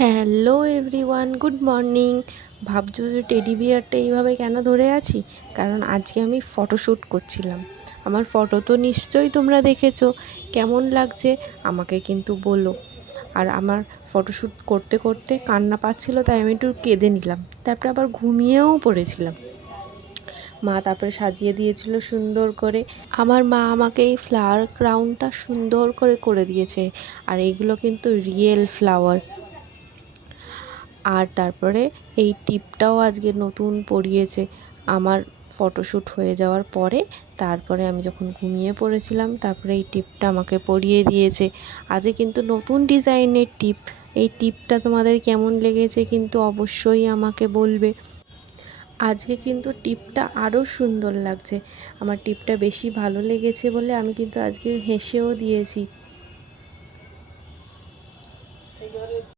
Hello everyone, good morning. ভাবছো যে teddy বিয়ারটা এইভাবে কেন ধরে আছি? কারণ আজকে আমি ফটোশ্যুট করছিলাম। আমার ফটো তো নিশ্চয়ই তোমরা দেখেছো, কেমন লাগছে আমাকে কিন্তু বলো। আর আমার ফটোশ্যুট করতে করতে কান্না পাচ্ছিলো, তাই আমি একটু কেঁদে নিলাম, তারপরে আবার ঘুমিয়েও পড়েছিলাম। মা তারপরে সাজিয়ে দিয়েছিল সুন্দর করে। আমার মা আমাকে এই ফ্লাওয়ার ক্রাউনটা সুন্দর করে করে দিয়েছে, আর এইগুলো কিন্তু রিয়েল ফ্লাওয়ার। আর তারপরে এই টিপটাও আজকে নতুন পরিয়েছে আমার ফটোশ্যুট হয়ে যাওয়ার পরে। তারপরে আমি যখন ঘুমিয়ে পড়েছিলাম, তারপরে এই টিপটা আমাকে পরিয়ে দিয়েছে। আজকে কিন্তু নতুন ডিজাইনের টিপ। এই টিপটা তোমাদের কেমন লেগেছে কিন্তু অবশ্যই আমাকে বলবে। আজকে কিন্তু টিপটা আরও সুন্দর লাগছে। আমার টিপটা বেশি ভালো লেগেছে বলে আমি কিন্তু আজকে হেসেও দিয়েছি।